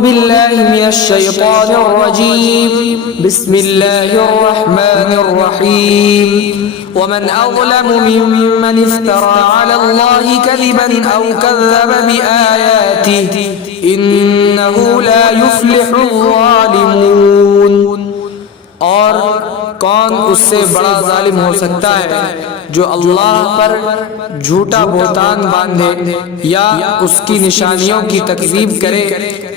بالله من الشيطان الرجيم بسم الله الرحمن الرحيم ومن أظلم ممن افترى على الله كذبا أو كذب بآياته إنه لا يفلح الظالمون. اور کون اس سے بڑا ظالم ہو سکتا ہے جو اللہ پر جھوٹا بہتان باندھے یا اس کی نشانیوں کی تکذیب کرے.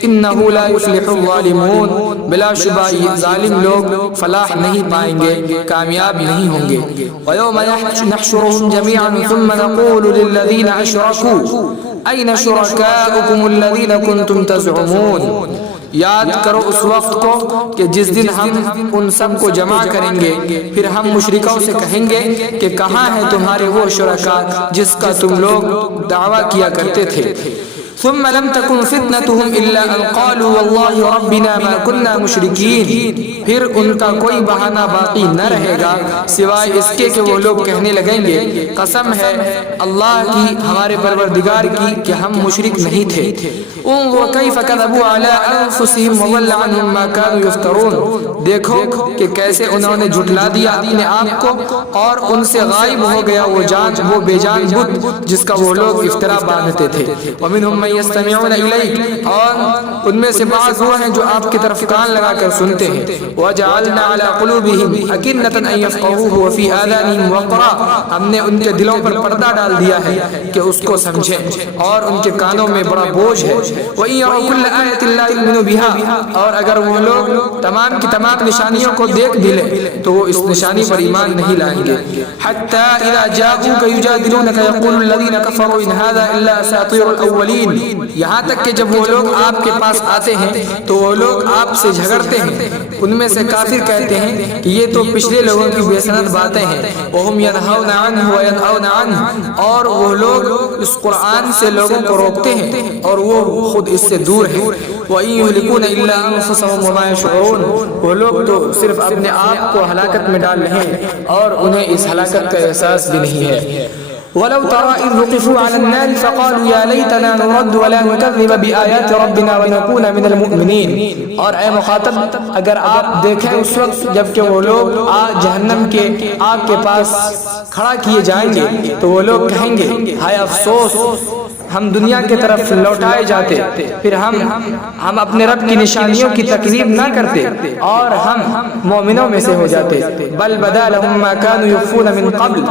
انہ لا یفلح الظالمون، بلا شبہ یہ ظالم لوگ فلاح نہیں پائیں گے، کامیاب نہیں ہوں گے. ویوم نحشرهم جميعا ثم نقول للذین اشرکوا این شرکاؤکم الذین کنتم تزعمون. یاد کرو اس وقت کو کہ جس دن ہم ان سب کو جمع کریں گے، پھر ہم مشرکوں سے کہیں گے کہ کہاں ہیں تمہارے وہ شرکا جس کا تم لوگ دعویٰ کیا کرتے تھے. ثم لم تكن فتنتهم الا ان قالوا والله ربنا ما كنا مشركين. پھر ان کا کوئی بہانہ باقی نہ رہے گا سوائے اس کے کہ وہ لوگ کہنے لگیں گے قسم ہے اللہ کی، ہمارے پروردگار کی، کہ ہم مشرک نہیں تھے. انظر كيف كذبوا على انفسهم وضل عنهم ما كانوا يفترون. دیکھو کہ کیسے انہوں نے جھٹلا دیا اپنے آپ کو اور ان سے غائب ہو گیا وہ بے جان بت جس کا وہ لوگ افترا باندھتے تھے. ومنهم من يستمعون إليك، اور ان میں سے بعض وہ ہیں جو آپ کی طرف کان لگا کر سنتے ہیں. وجعلنا على قلوبهم أكنة أن يفقهوه وفي آذانهم وقرا، ہم نے ان کے دلوں پر پردہ ڈال دیا ہے کہ اس کو سمجھیں، اور ان کے کانوں میں بڑا بوجھ ہے. وإن يروا كل آية لا يؤمنوا بها، اور اگر وہ لوگ تمام کی تمام نشانیوں کو دیکھ بھی لیں تو وہ اس نشانی پر ایمان نہیں لائیں گے. حتى إذا جاءوك يجادلونك يقول الذين كفروا إن هذا إلا أساطير الأولين. یہاں تک کہ جب وہ لوگ آپ کے پاس آتے ہیں تو وہ لوگ آپ سے جھگڑتے ہیں. ان میں سے کافر کہتے ہیں کہ یہ تو پچھلے لوگوں کی بے سند باتیں ہیں. وهم ينهون عنه وينأون عنه، اور وہ لوگ اس قرآن سے لوگوں کو روکتے ہیں اور وہ خود اس سے دور ہیں. وَإِن يُهْلِكُونَ إِلَّا أَنفُسَهُمْ وَمَا يَشْعُرُونَ، وہ لوگ تو صرف اپنے آپ کو ہلاکت میں ڈال رہے ہیں اور انہیں اس ہلاکت کا احساس بھی نہیں ہے. ولو ترى إذ وقفوا على النار فقالوا يا ليتنا نرد ولا نكذب بآيات ربنا ونكون من المؤمنين. اور اے مخاطب اگر آپ دیکھیں اس وقت جب کہ وہ لوگ جہنم کے آگ کے پاس کھڑا کیے جائیں گے تو وہ لوگ کہیں گے ہائے افسوس ہم دنیا کی طرف لوٹائے جاتے، پھر ہم اپنے رب کی نشانیوں کی تکذیب نہ کرتے اور ہم مومنوں میں سے ہو جاتے. بل بدا لهم ما كانوا يخفون من قبل،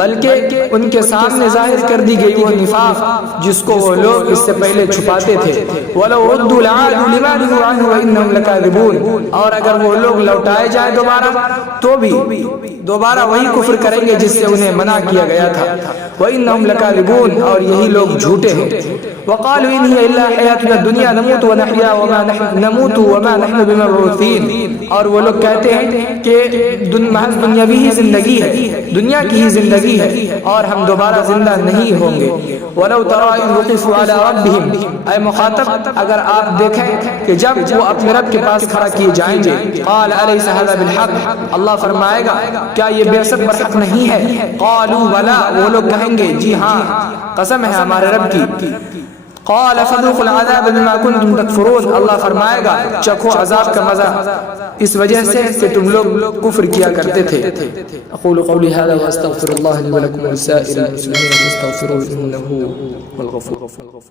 بلکہ ان کے سامنے ظاہر کر دی گئی وہ نفاق جس کو وہ لوگ اس سے پہلے چھپاتے تھے. ولو ردوا لعادوا لما نهوا عنه وانهم لكاذبون، اور اگر وہ لوگ لوٹائے جائے دوبارہ تو بھی دوبارہ وہی کفر کریں گے جس سے انہیں منع کیا گیا تھا. وانهم لكاذبون، اور یہی لوگ جھوٹے. وقالوا إن هي إلا حياتنا الدنيا نموت ونحيا وما نحن بمبعوثين، اور وہ لوگ کہتے ہیں کہ محض دنیاوی ہی زندگی ہے، دنیا کی ہی زندگی ہے اور ہم دوبارہ زندہ نہیں ہوں گے. ولو ترى إذ وقفوا على ربهم، اے مخاطب اگر آپ دیکھیں کہ جب وہ اپنے رب کے پاس کھڑا کیے جائیں گے قال أليس هذا بالحق، اللہ فرمائے گا کیا یہ بے شک برحق نہیں ہے. قالوا بلى، وہ لوگ کہیں گے جی ہاں قسم ہے ہمارے رب کی. قال فذوقوا العذاب بما كنتم تكفرون، اللہ فرمائے گا چکھو عذاب کا مزہ اس وجہ سے کہ تم لوگ کفر کیا کرتے تھے. اقول قولي هذا واستغفر الله لي ولكم ولسائر المسلمين فاستغفروه انه هو الغفور.